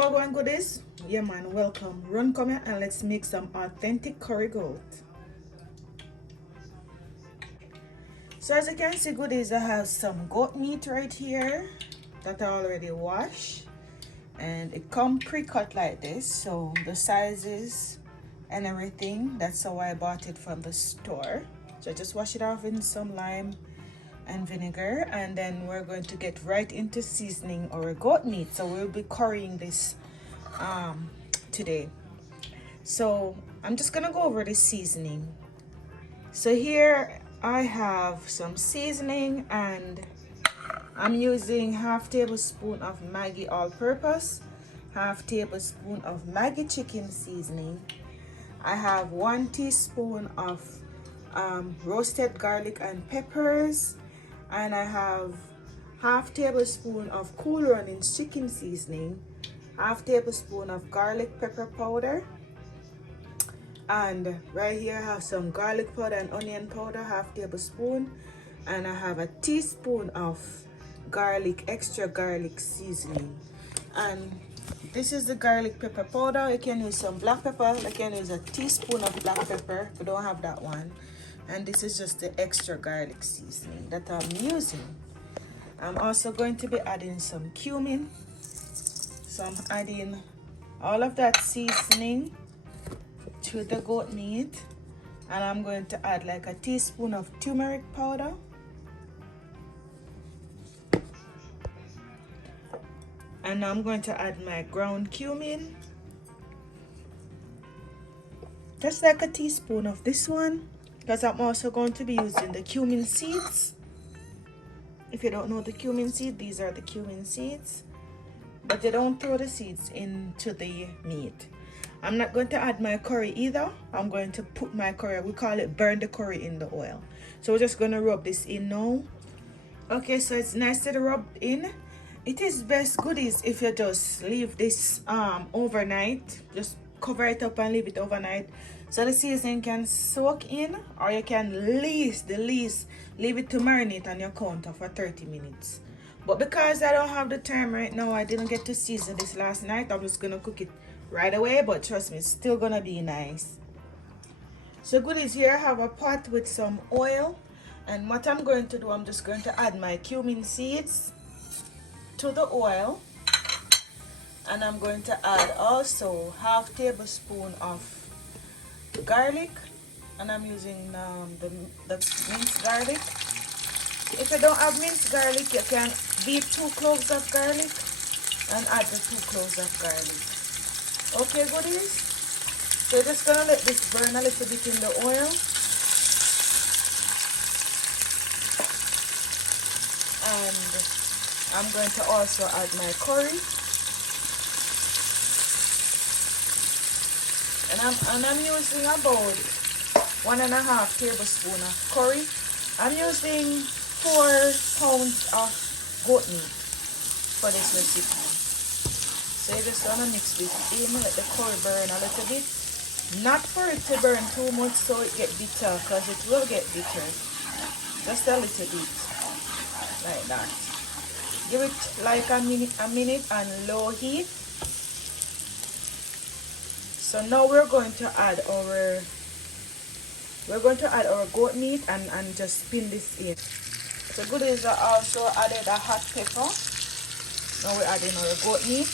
Well, going goodies? Yeah, man, welcome. Run, come here, and let's make some authentic curry goat. So, as you can see, goodies, I have some goat meat right here that I already washed, and it come pre-cut like this. So, the sizes and everything, that's how I bought it from the store. So, I just wash it off in some lime and vinegar, and then we're going to get right into seasoning our goat meat. So we'll be currying this today. So I'm just gonna go over the seasoning. So here I have some seasoning, and I'm using half tablespoon of Maggi all-purpose, half tablespoon of Maggi chicken seasoning. I have 1 teaspoon of roasted garlic and peppers, and I have half tablespoon of Cool Runnings chicken seasoning, half tablespoon of garlic pepper powder, and right here I have some garlic powder and onion powder, half tablespoon, and I have a teaspoon of extra garlic seasoning. And this is the garlic pepper powder. You can use some black pepper. You can use a teaspoon of black pepper if you don't have that one. And this is just the extra garlic seasoning that I'm using. I'm also going to be adding some cumin. So I'm adding all of that seasoning to the goat meat. And I'm going to add like a teaspoon of turmeric powder. And I'm going to add my ground cumin. Just like a teaspoon of this one, because I'm also going to be using the cumin seeds. If you don't know the cumin seed, these are the cumin seeds. But you don't throw the seeds into the meat. I'm not going to add my curry either. I'm going to put my curry, we call it burn the curry in the oil. So we're just going to rub this in now. Okay, so it's nice to rub in. It is best goodies if you just leave this overnight. Just cover it up and leave it overnight so the seasoning can soak in, or you can leave it to marinate on your counter for 30 minutes. But because I don't have the time right now, I didn't get to season this last night. I'm just gonna cook it right away, but trust me, it's still gonna be nice. So goodies, here I have a pot with some oil, and what I'm going to do, I'm just going to add my cumin seeds to the oil, and I'm going to add also half tablespoon of garlic, and I'm using the minced garlic. If you don't have minced garlic, you can beat 2 cloves of garlic and add the 2 cloves of garlic. Okay, goodies, so you're just gonna let this burn a little bit in the oil, and I'm going to also add my curry. And I'm using about 1.5 tablespoons of curry. I'm using 4 pounds of goat meat for this recipe. So you just want to mix this in, let the curry burn a little bit. Not for it to burn too much so it get bitter, because it will get bitter. Just a little bit, like that. Give it like a minute on low heat. So now we're going to add our goat meat and just spin this in. So goodies, I also added a hot pepper. Now we're adding our goat meat.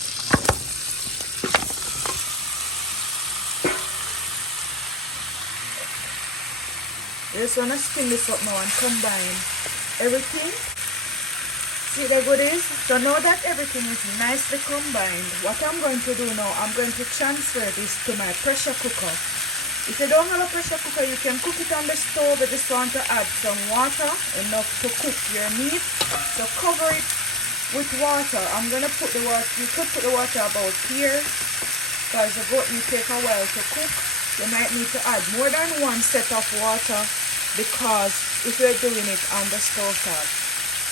You just want to spin this up now and combine everything. See the goodies? So now that everything is nicely combined, what I'm going to do now, I'm going to transfer this to my pressure cooker. If you don't have a pressure cooker, you can cook it on the stove. You just want to add some water, enough to cook your meat. So cover it with water. I'm going to put the water, you could put the water about here, because the goat meat take a while to cook. You might need to add more than 1 set of water, because if you're doing it on the stove top.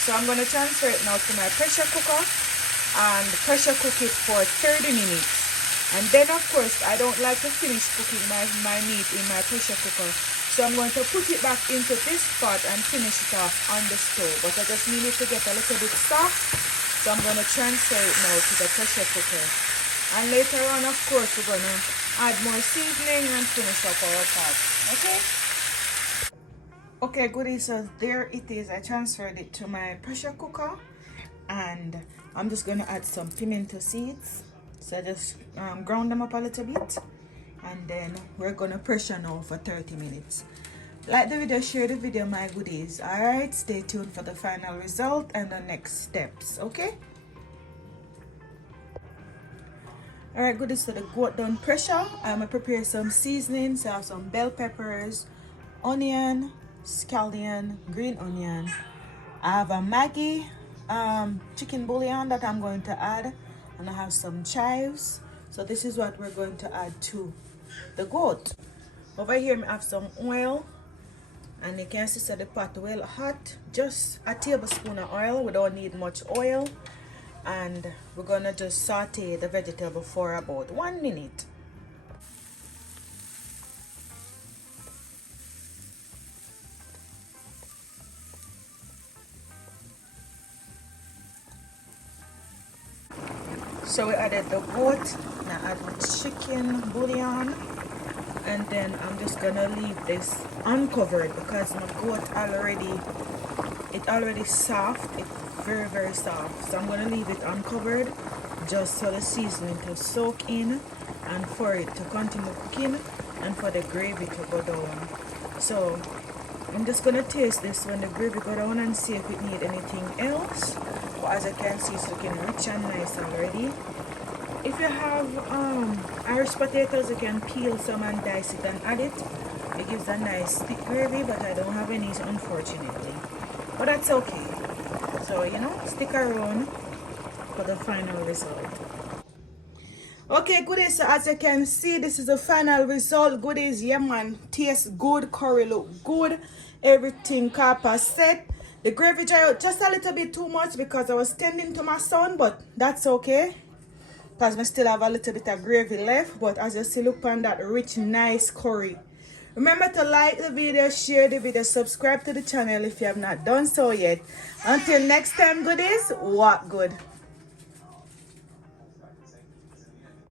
So I'm going to transfer it now to my pressure cooker and pressure cook it for 30 minutes. And then of course I don't like to finish cooking my meat in my pressure cooker. So I'm going to put it back into this pot and finish it off on the stove. But I just need it to get a little bit soft. So I'm going to transfer it now to the pressure cooker. And later on, of course, we're going to add more seasoning and finish up our pot. Okay? Okay, goodies, so there it is. I transferred it to my pressure cooker. And I'm just going to add some pimento seeds. So I just ground them up a little bit. And then we're going to pressure now for 30 minutes. Like the video, share the video, my goodies. Alright, stay tuned for the final result and the next steps. Okay? Alright, goodies, so the goat done pressure. I'm going to prepare some seasonings. I have some bell peppers, onion, scallion, green onion. I have a Maggi chicken bouillon that I'm going to add. And I have some chives. So this is what we're going to add to the goat. Over here I have some oil. And you can see that the pot well hot. Just a tablespoon of oil. We don't need much oil. And we're gonna just saute the vegetable for about 1 minute. So we added the goat, now add my chicken bouillon, and then I'm just gonna leave this uncovered because my goat already soft. It's very soft, so I'm gonna leave it uncovered just so the seasoning to soak in and for it to continue cooking and for the gravy to go down. So I'm just gonna taste this when the gravy go down and see if it need anything else. But as you can see, it's looking rich and nice already. If you have Irish potatoes, you can peel some and dice it and add it. It gives a nice thick gravy, but I don't have any, unfortunately. But that's okay. So, you know, stick around for the final result. Okay, goodies, so as you can see, this is the final result. Goodies, yeah man, tastes good, curry look good, everything copper set. The gravy dry out just a little bit too much because I was tending to my son, but that's okay. Because we still have a little bit of gravy left, but as you see, look on that rich, nice curry. Remember to like the video, share the video, subscribe to the channel if you have not done so yet. Until next time, goodies, walk good.